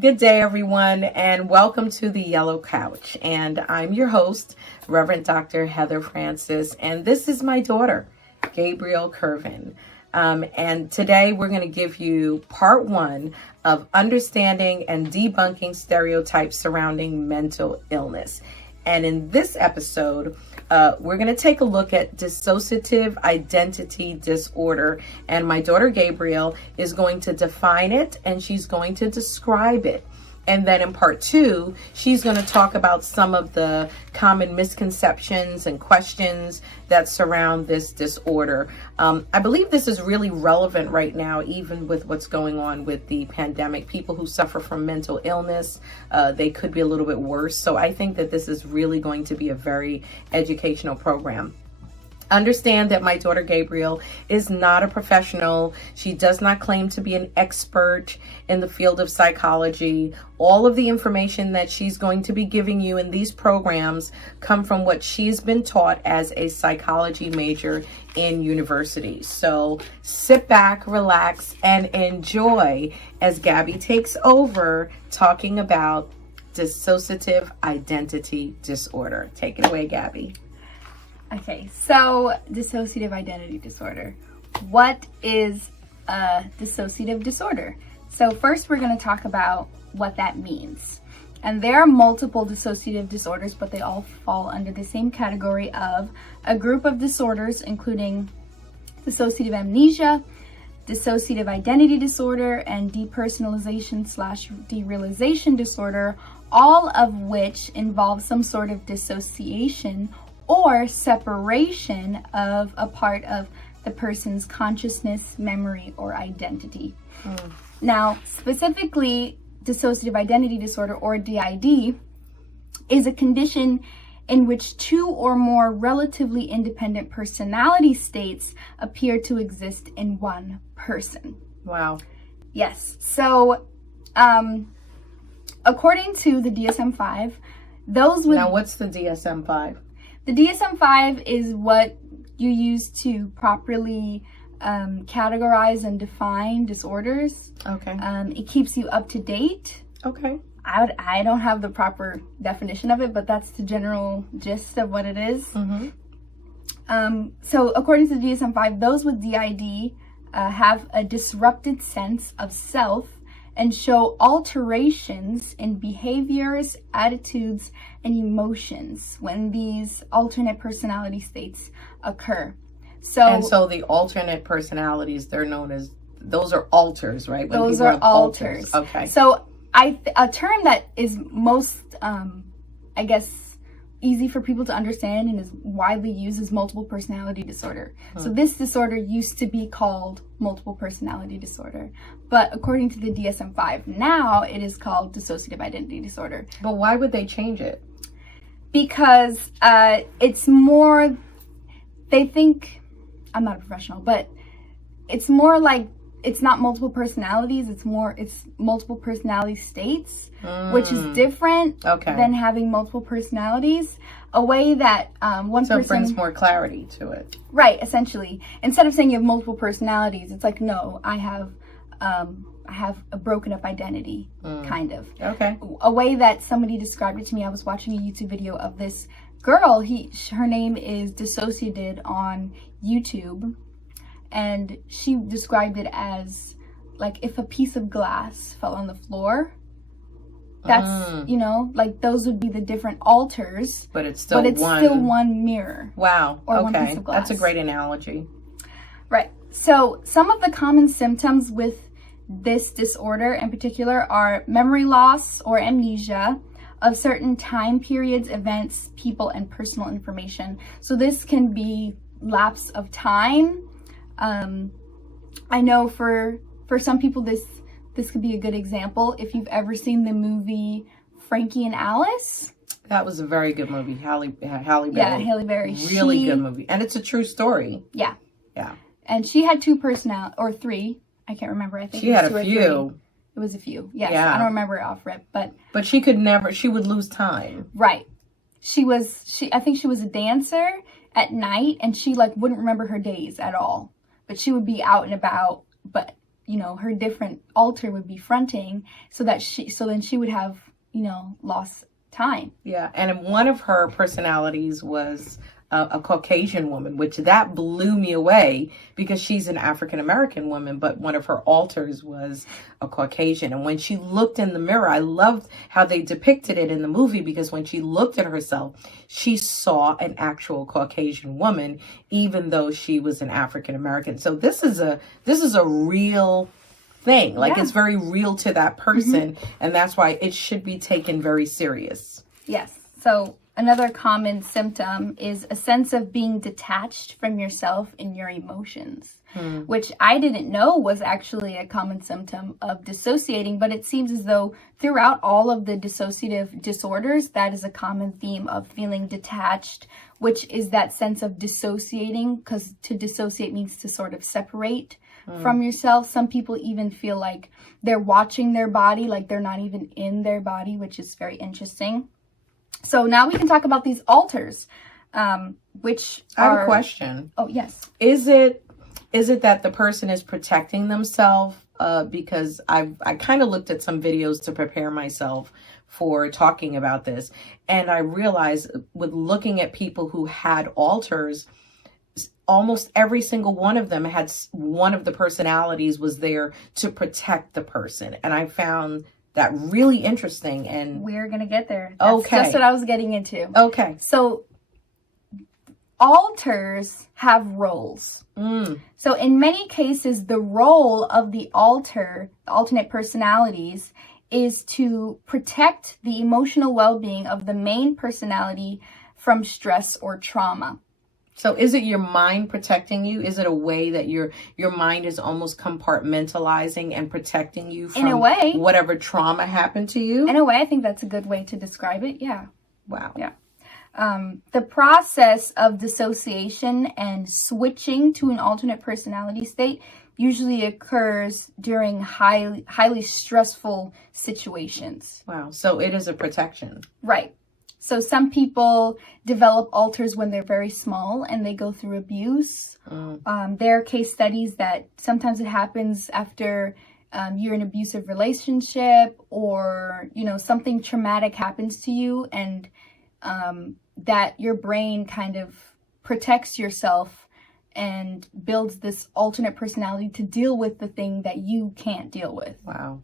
Good day, everyone, and welcome to the Yellow Couch. And I'm your host, Reverend Dr. Heather Francis, and this is my daughter, Gabrielle Curvin. And today we're going to give you part one of understanding and debunking stereotypes surrounding mental illness. And in this episode, we're going to take a look at dissociative identity disorder. And my daughter Gabrielle is going to define it and she's going to describe it. And then in part two, she's going to talk about some of the common misconceptions and questions that surround this disorder. I believe this is really relevant right now, even with what's going on with the pandemic. People who suffer from mental illness, they could be a little bit worse. So I think that this is really going to be a very educational program. Understand that my daughter Gabrielle is not a professional. She does not claim to be an expert in the field of psychology. All of the information that she's going to be giving you in these programs come from what she's been taught as a psychology major in university. So sit back, relax, and enjoy as Gabby takes over talking about dissociative identity disorder. Take it away, Gabby. Okay, so dissociative identity disorder. What is a dissociative disorder? So first we're going to talk about what that means. And there are multiple dissociative disorders, but they all fall under the same category of a group of disorders, including dissociative amnesia, dissociative identity disorder, and depersonalization/derealization disorder, all of which involve some sort of dissociation or separation of a part of the person's consciousness, memory, or identity. Now, specifically, dissociative identity disorder, or DID, is a condition in which two or more relatively independent personality states appear to exist in one person. Wow. Yes. So, according to the DSM-5, those with... Now, what's the DSM-5? The DSM-5 is what you use to properly categorize and define disorders. Okay. It keeps you up to date. Okay. I don't have the proper definition of it, but that's the general gist of what it is. Mm-hmm. So according to the DSM-5, those with DID have a disrupted sense of self and show alterations in behaviors, attitudes, and emotions when these alternate personality states occur. So the alternate personalities, they're known as, those are alters, right? When those people are have alters. Okay. So a term that is most, I guess, easy for people to understand and is widely used is multiple personality disorder. So this disorder used to be called multiple personality disorder, but according to the DSM-5, now it is called dissociative identity disorder. But why would they change it? Because it's more, they think, I'm not a professional, but it's more like, it's not multiple personalities, it's multiple personality states, which is different than having multiple personalities. A way that one person... So it brings more clarity to it. Right, essentially. Instead of saying you have multiple personalities, it's like, no, I have a broken up identity, kind of. Okay. A way that somebody described it to me, I was watching a YouTube video of this girl, her name is Dissociated on YouTube. And she described it as like if a piece of glass fell on the floor, that's, you know, like those would be the different alters. But it's still one mirror. Wow. Or one piece of glass. That's a great analogy. Right. So some of the common symptoms with this disorder in particular are memory loss or amnesia of certain time periods, events, people, and personal information. So this can be lapse of time. I know for some people this could be a good example. If you've ever seen the movie Frankie and Alice. That was a very good movie. Halle Berry. Yeah, Halle Berry. Really good movie. And it's a true story. Yeah. Yeah. And she had or three. I can't remember. I think she had a few. It was a few. Yes. Yeah. I don't remember it off rip, but she would lose time. Right. I think she was a dancer at night and she like wouldn't remember her days at all. But she would be out and about, but her different alter would be fronting, so then she would have, lost time. Yeah, and one of her personalities was a Caucasian woman, which that blew me away because she's an African American woman, but one of her alters was a Caucasian. And when she looked in the mirror, I loved how they depicted it in the movie, because when she looked at herself, she saw an actual Caucasian woman, even though she was an African American. So this is a real thing. Like, it's very real to that person, and that's why it should be taken very serious. Yes. So another common symptom is a sense of being detached from yourself and your emotions, which I didn't know was actually a common symptom of dissociating, but it seems as though throughout all of the dissociative disorders, that is a common theme of feeling detached, which is that sense of dissociating, because to dissociate means to sort of separate from yourself. Some people even feel like they're watching their body, like they're not even in their body, which is very interesting. So now we can talk about these alters, which I have a question. Oh, yes. Is it that the person is protecting themselves? Because I kind of looked at some videos to prepare myself for talking about this, and I realized with looking at people who had alters, almost every single one of them had one of the personalities was there to protect the person, and I found that really interesting. And we're gonna get there. That's just what I was getting into. Okay. So alters have roles. So in many cases, the role of the alternate personalities, is to protect the emotional well-being of the main personality from stress or trauma. So is it your mind protecting you? Is it a way that your mind is almost compartmentalizing and protecting you from, in a way, whatever trauma happened to you? In a way, I think that's a good way to describe it. Yeah. Wow. Yeah. The process of dissociation and switching to an alternate personality state usually occurs during highly stressful situations. Wow. So it is a protection. Right. So some people develop alters when they're very small and they go through abuse. There are case studies that sometimes it happens after you're in an abusive relationship, or, something traumatic happens to you, and that your brain kind of protects yourself and builds this alternate personality to deal with the thing that you can't deal with. Wow.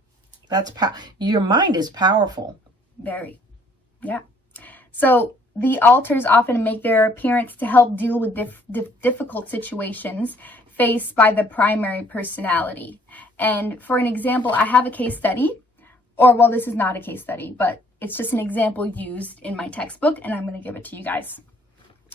That's your mind is powerful. Very. Yeah. So the alters often make their appearance to help deal with difficult situations faced by the primary personality. And for an example, I have a case study, this is not a case study, but it's just an example used in my textbook, and I'm going to give it to you guys.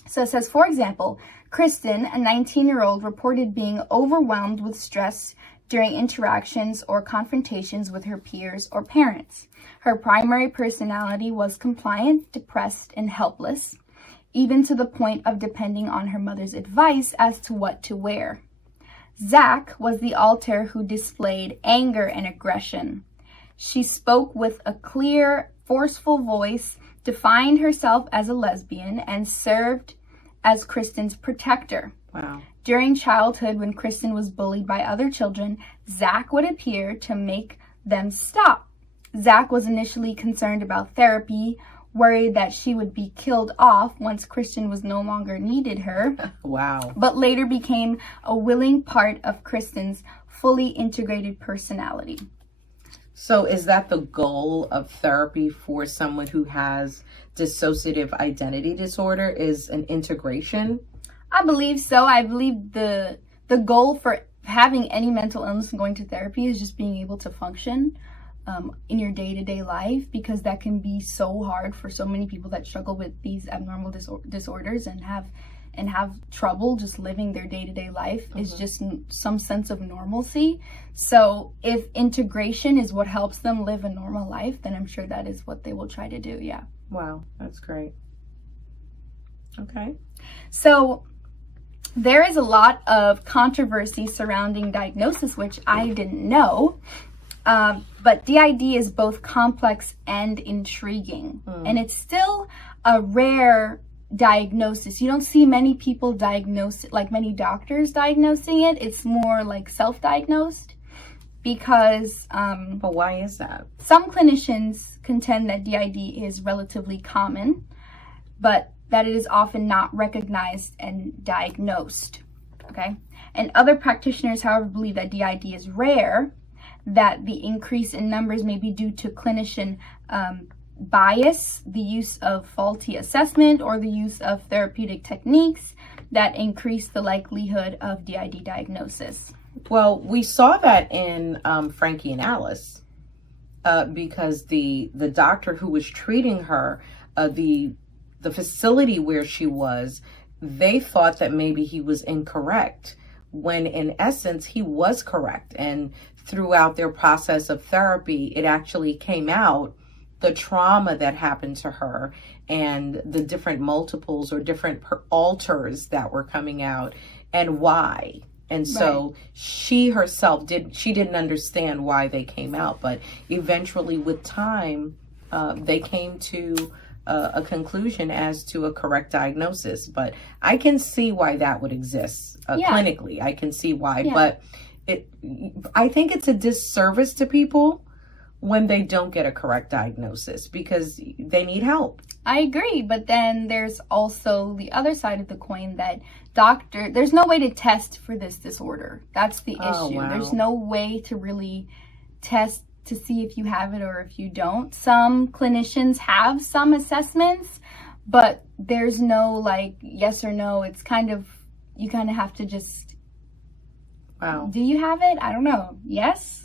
So it says, for example, Kristen, a 19-year-old, reported being overwhelmed with stress during interactions or confrontations with her peers or parents. Her primary personality was compliant, depressed, and helpless, even to the point of depending on her mother's advice as to what to wear. Zach was the alter who displayed anger and aggression. She spoke with a clear, forceful voice, defined herself as a lesbian, and served as Kristen's protector. Wow. During childhood, when Kristen was bullied by other children, Zach would appear to make them stop. Zach was initially concerned about therapy, worried that she would be killed off once Kristen was no longer needed her. Wow. But later became a willing part of Kristen's fully integrated personality. So is that the goal of therapy for someone who has dissociative identity disorder, is an integration? I believe so. I believe the goal for having any mental illness and going to therapy is just being able to function in your day-to-day life, because that can be so hard for so many people that struggle with these abnormal disorders and have trouble just living their day-to-day life. Is just some sense of normalcy. So if integration is what helps them live a normal life, then I'm sure that is what they will try to do. Yeah. Wow, that's great. Okay. So there is a lot of controversy surrounding diagnosis, which I didn't know. But DID is both complex and intriguing. And it's still a rare diagnosis. You don't see many people diagnose it, like many doctors diagnosing it. It's more like self-diagnosed. because But why is that? some clinicians contend that DID is relatively common, but that it is often not recognized and diagnosed. Okay? And other practitioners, however, believe that DID is rare, that the increase in numbers may be due to clinician bias, the use of faulty assessment, or the use of therapeutic techniques that increase the likelihood of DID diagnosis. Well, we saw that in Frankie and Alice, because the doctor who was treating her, the facility where she was, they thought that maybe he was incorrect, when in essence he was correct. And throughout their process of therapy, it actually came out, the trauma that happened to her and the different multiples or different alters that were coming out and why. And so she herself didn't understand why they came out, but eventually with time, they came to a conclusion as to a correct diagnosis. But I can see why that would exist clinically. I can see why, but I think it's a disservice to people when they don't get a correct diagnosis, because they need help. I agree, but then there's also the other side of the coin that there's no way to test for this disorder. That's the issue. Wow. There's no way to really test to see if you have it or if you don't. Some clinicians have some assessments, but there's no like yes or no. It's you kind of have to just, do you have it? I don't know. Yes.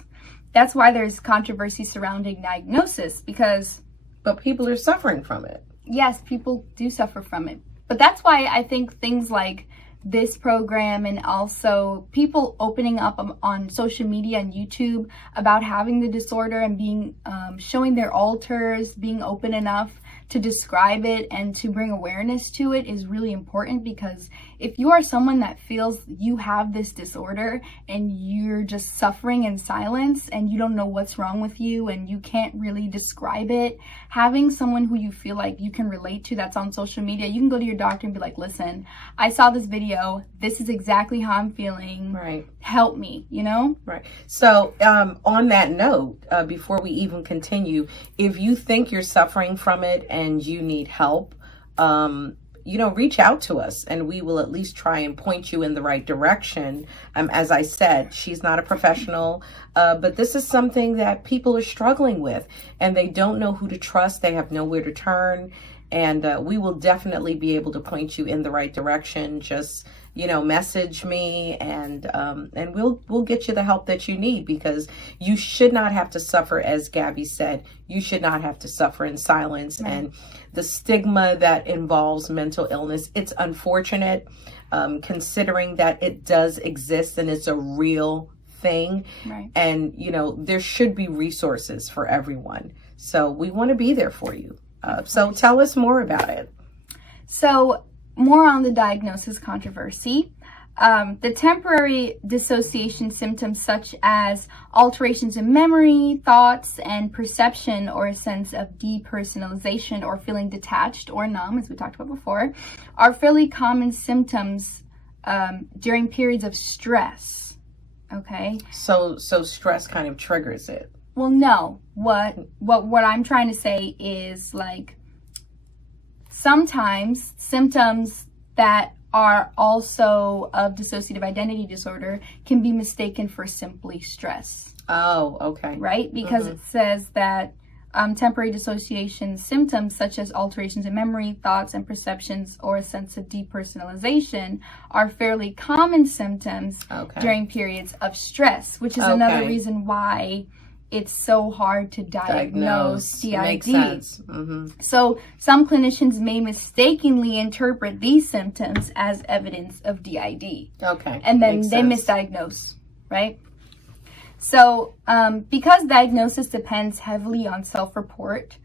That's why there's controversy surrounding diagnosis, because... But people are suffering from it. Yes, people do suffer from it. But that's why I think things like this program, and also people opening up on social media and YouTube about having the disorder and being showing their alters, being open enough to describe it and to bring awareness to it is really important, because if you are someone that feels you have this disorder and you're just suffering in silence and you don't know what's wrong with you and you can't really describe it, having someone who you feel like you can relate to that's on social media, you can go to your doctor and be like, listen, I saw this video, this is exactly how I'm feeling, right? Help me, you know? Right. So on that note, before we even continue, if you think you're suffering from it and you need help, reach out to us and we will at least try and point you in the right direction. As I said, she's not a professional, but this is something that people are struggling with and they don't know who to trust. They have nowhere to turn. And we will definitely be able to point you in the right direction. Just, message me and we'll get you the help that you need, because you should not have to suffer, as Gabby said, you should not have to suffer in silence. Right. And the stigma that involves mental illness, it's unfortunate, considering that it does exist and it's a real thing. Right. And, there should be resources for everyone. So we want to be there for you. So tell us more about it. So more on the diagnosis controversy. The temporary dissociation symptoms such as alterations in memory, thoughts, and perception, or a sense of depersonalization or feeling detached or numb, as we talked about before, are fairly common symptoms during periods of stress. Okay? So stress kind of triggers it. Well, no. What I'm trying to say is, like, sometimes symptoms that are also of dissociative identity disorder can be mistaken for simply stress. Oh, okay. Right? Because it says that temporary dissociation symptoms such as alterations in memory, thoughts, and perceptions, or a sense of depersonalization are fairly common symptoms during periods of stress, which is another reason why it's so hard to diagnose DID. Makes sense. So some clinicians may mistakenly interpret these symptoms as evidence of DID. Okay. And then they misdiagnose, right? So because diagnosis depends heavily on self-report,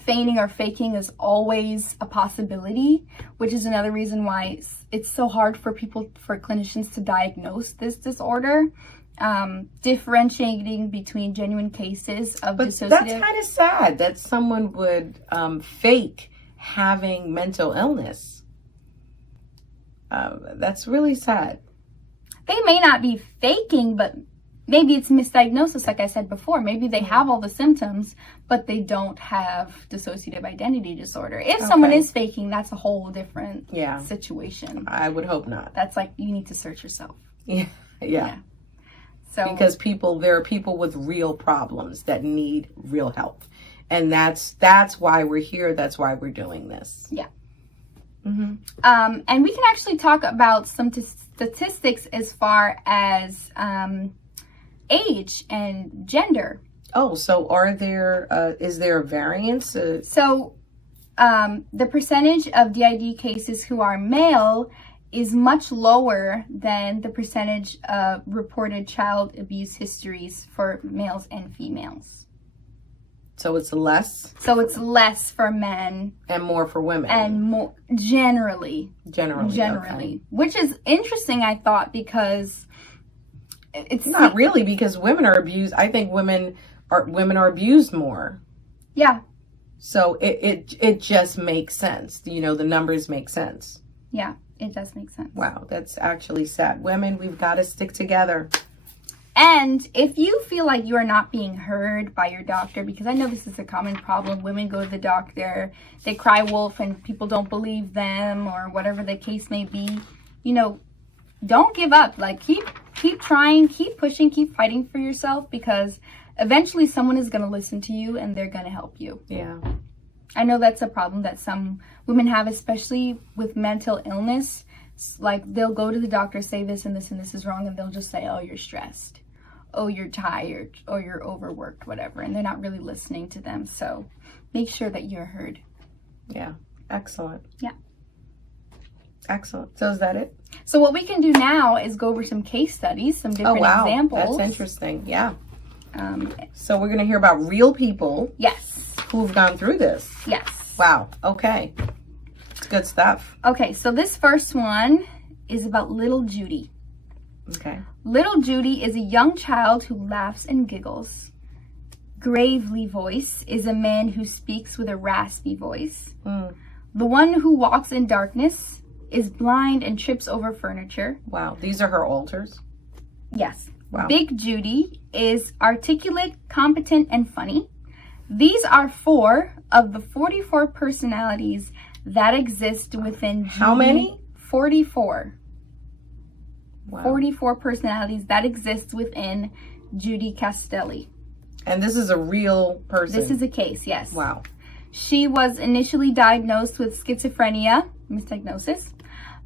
feigning or faking is always a possibility, which is another reason why it's so hard for clinicians to diagnose this disorder. Differentiating between genuine cases of dissociative. That's kind of sad that someone would fake having mental illness. That's really sad. They may not be faking, but maybe it's misdiagnosis, like I said before. Maybe they have all the symptoms, but they don't have dissociative identity disorder. If someone is faking, that's a whole different situation. I would hope not. That's like, you need to search yourself. Yeah. So, because there are people with real problems that need real help. And that's why we're here. That's why we're doing this. Yeah. And we can actually talk about some statistics as far as age and gender. Oh, so is there a variance? So the percentage of DID cases who are male is much lower than the percentage of reported child abuse histories for males and females. So it's less? So it's less for men. And more for women. And more, generally. Generally. Okay. Which is interesting, I thought, because it's not really, because women are abused. I think women are abused more. Yeah. So it just makes sense. The numbers make sense. Yeah, it does make sense. Wow, that's actually sad. Women, we've got to stick together. And if you feel like you are not being heard by your doctor, because I know this is a common problem, women go to the doctor, they cry wolf and people don't believe them, or whatever the case may be, don't give up. Like, keep trying, keep pushing, keep fighting for yourself, because eventually someone is going to listen to you and they're going to help you. Yeah. I know that's a problem that some women have, especially with mental illness. Like, they'll go to the doctor, say this and this and this is wrong, and they'll just say, oh, you're stressed. Oh, you're tired, or you're overworked, whatever. And they're not really listening to them. So make sure that you're heard. Yeah. Excellent. Yeah. Excellent. So is that it? So what we can do now is go over some case studies, some different examples. That's interesting. Yeah. So we're going to hear about real people. Yes. Who've gone through this. Yes. Wow. Okay. It's good stuff. Okay. So this first one is about little Judy. Okay. Little Judy is a young child who laughs and giggles. Gravely voice is a man who speaks with a raspy voice. The one who walks in darkness is blind and trips over furniture. Wow. These are her alters? Yes. Wow. Big Judy is articulate, competent, and funny. These are 4 of the 44 personalities that exist within Judy. How many? 44. Wow. 44 personalities that exist within Judy Castelli. And this is a real person? This is a case, yes. Wow. She was initially diagnosed with schizophrenia, misdiagnosis,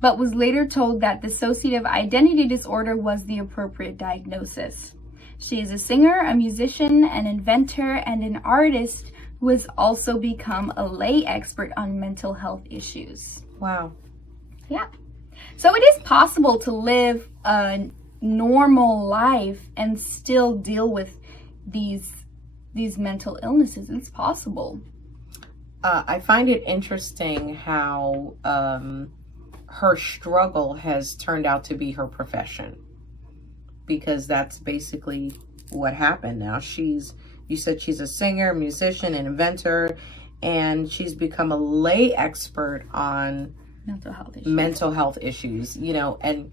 but was later told that dissociative identity disorder was the appropriate diagnosis. She is a singer, a musician, an inventor, and an artist who has also become a lay expert on mental health issues. Wow. Yeah. So it is possible to live a normal life and still deal with these mental illnesses. It's possible. I find it interesting how her struggle has turned out to be her profession, because that's basically what happened. Now you said she's a singer, musician, and inventor, and she's become a lay expert on mental health issues, and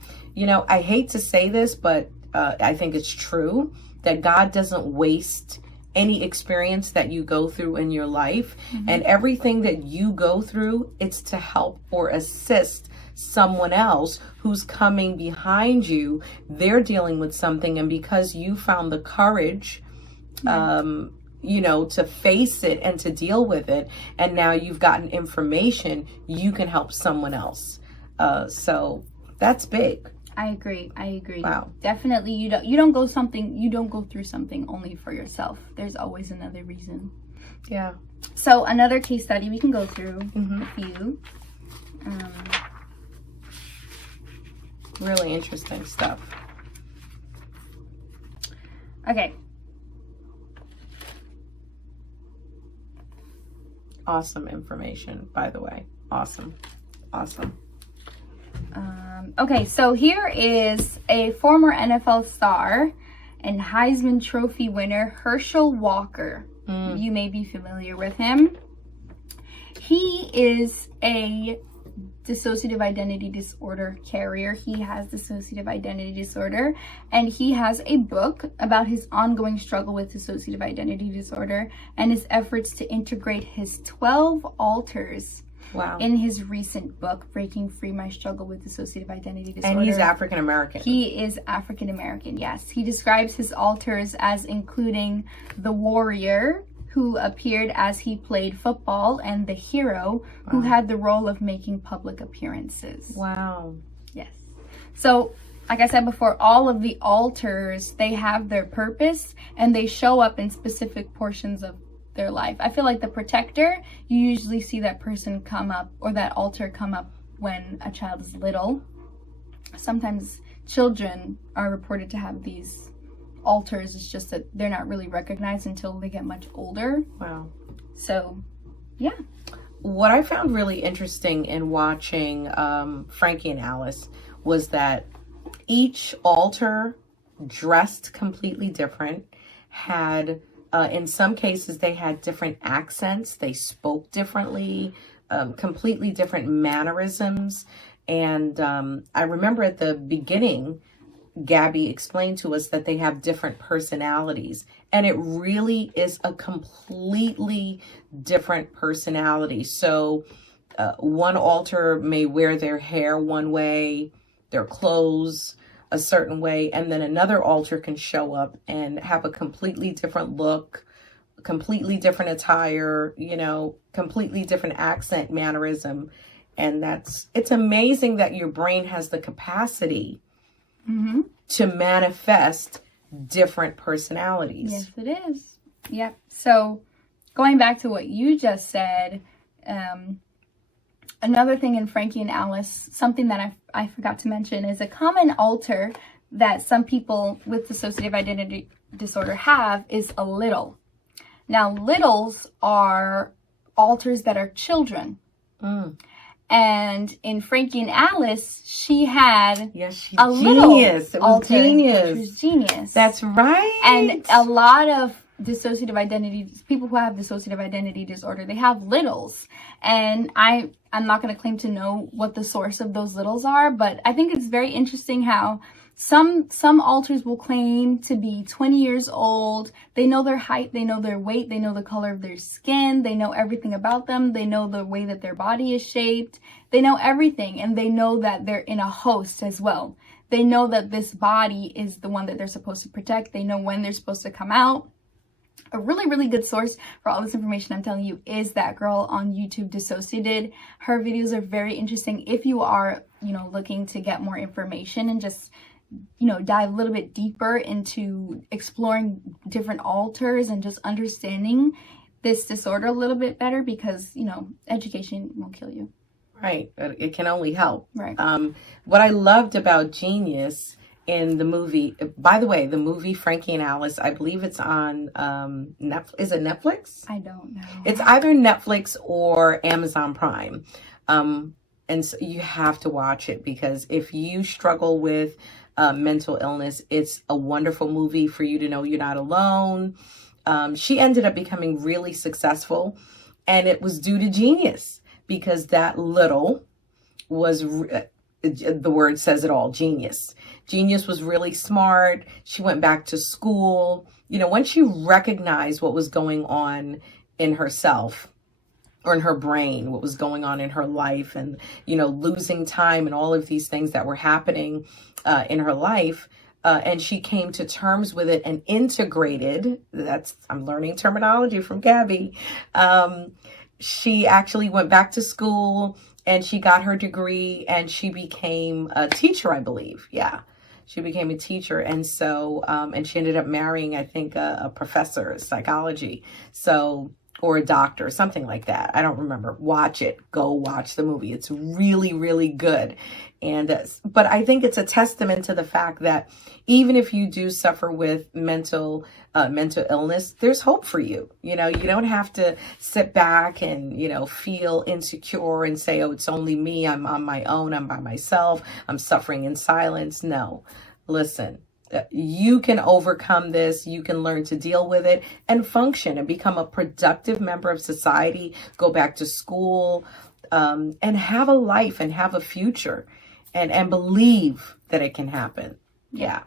I hate to say this, but I think it's true that God doesn't waste any experience that you go through in your life. And everything that you go through, it's to help or assist someone else who's coming behind you. They're dealing with something, and because you found the courage to face it and to deal with it, and now you've gotten information, you can help someone else. So that's big. I agree. Wow. Definitely, you don't go through something only for yourself. There's always another reason. Yeah. So another case study we can go through a few. Really interesting stuff. Okay. Awesome information, by the way. Awesome. Okay, so here is a former NFL star and Heisman Trophy winner, Herschel Walker. You may be familiar with him. He is a dissociative identity disorder carrier. He has dissociative identity disorder, and he has a book about his ongoing struggle with dissociative identity disorder and his efforts to integrate his 12 alters. Wow. In his recent book, Breaking Free: My Struggle with Dissociative Identity Disorder. And he's African American. He is African American, yes. He describes his alters as including the warrior, who appeared as he played football, and the hero, who had the role of making public appearances. Wow. Yes. So, like I said before, all of the alters, they have their purpose, and they show up in specific portions of their life. I feel like the protector, you usually see that person come up, or that alter come up when a child is little. Sometimes children are reported to have these alters. It's just that they're not really recognized until they get much older. Wow. So, yeah. What I found really interesting in watching Frankie and Alice was that each alter dressed completely different, had in some cases, they had different accents. They spoke differently, completely different mannerisms. And I remember at the beginning, Gabby explained to us that they have different personalities. And it really is a completely different personality. So one alter may wear their hair one way, their clothes a certain way, and then another alter can show up and have a completely different look, completely different attire, you know, completely different accent, mannerism. And it's amazing that your brain has the capacity to manifest different personalities. Yes, it is. Yep. So going back to what you just said, another thing in Frankie and Alice, something that I forgot to mention, is a common alter that some people with dissociative identity disorder have is a little. Now, littles are alters that are children. And in Frankie and Alice, she had a little alter. Genius. It was genius. That's right. And a lot of dissociative identity, people who have dissociative identity disorder, they have littles. And I'm not going to claim to know what the source of those littles are, but I think it's very interesting how some alters will claim to be 20 years old. They know their height, they know their weight, they know the color of their skin, they know everything about them, they know the way that their body is shaped, they know everything, and they know that they're in a host as well. They know that this body is the one that they're supposed to protect. They know when they're supposed to come out. A really, really good source for all this information I'm telling you is that girl on YouTube, Dissociated. Her videos are very interesting if you are, looking to get more information and just, dive a little bit deeper into exploring different alters and just understanding this disorder a little bit better, because, education won't kill you. Right. It can only help. Right. What I loved about Genius in the movie, by the way, the movie Frankie and Alice, I believe it's on Netflix. Is it Netflix? I don't know. It's either Netflix or Amazon Prime. And so you have to watch it, because if you struggle with mental illness, it's a wonderful movie for you to know you're not alone. She ended up becoming really successful, and it was due to Genius, because that little was, the word says it all, genius. Genius was really smart. She went back to school. Once she recognized what was going on in herself, or in her brain, what was going on in her life, and, losing time and all of these things that were happening in her life. And she came to terms with it and integrated, I'm learning terminology from Gabby. She actually went back to school and she got her degree and she became a teacher, I believe. Yeah, she became a teacher. And so, and she ended up marrying, I think, a professor of psychology. So, or a doctor, something like that. I don't remember. Watch it. Go watch the movie. It's really, really good. And, but I think it's a testament to the fact that even if you do suffer with mental illness, there's hope for you. You don't have to sit back and, feel insecure and say, oh, it's only me. I'm on my own. I'm by myself. I'm suffering in silence. No, listen, you can overcome this. You can learn to deal with it and function and become a productive member of society, go back to school, and have a life and have a future and believe that it can happen. Yeah.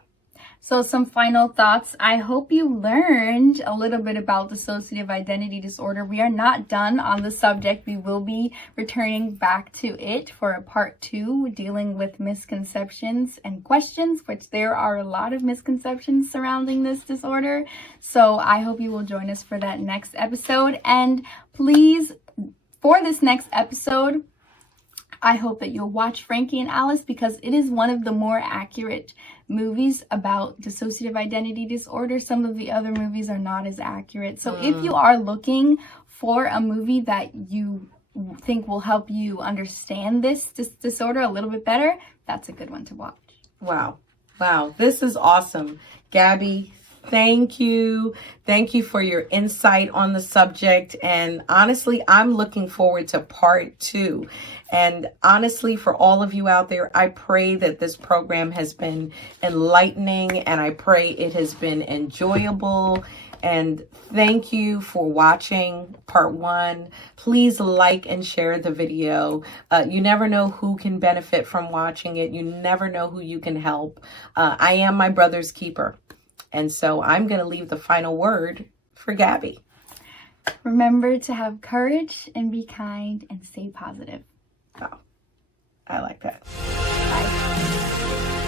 So some final thoughts. I hope you learned a little bit about dissociative identity disorder. We are not done on the subject. We will be returning back to it for a part 2, dealing with misconceptions and questions, which there are a lot of misconceptions surrounding this disorder. So I hope you will join us for that next episode. And please, for this next episode, I hope that you'll watch Frankie and Alice, because it is one of the more accurate movies about dissociative identity disorder. Some of the other movies are not as accurate. So if you are looking for a movie that you think will help you understand this disorder a little bit better, that's a good one to watch. Wow. This is awesome. Gabby, thank you. Thank you for your insight on the subject. And honestly, I'm looking forward to part 2. And honestly, for all of you out there, I pray that this program has been enlightening, and I pray it has been enjoyable. And thank you for watching part 1. Please like and share the video. You never know who can benefit from watching it. You never know who you can help. I am my brother's keeper. And so I'm going to leave the final word for Gabby. Remember to have courage and be kind and stay positive. Oh, I like that. Bye.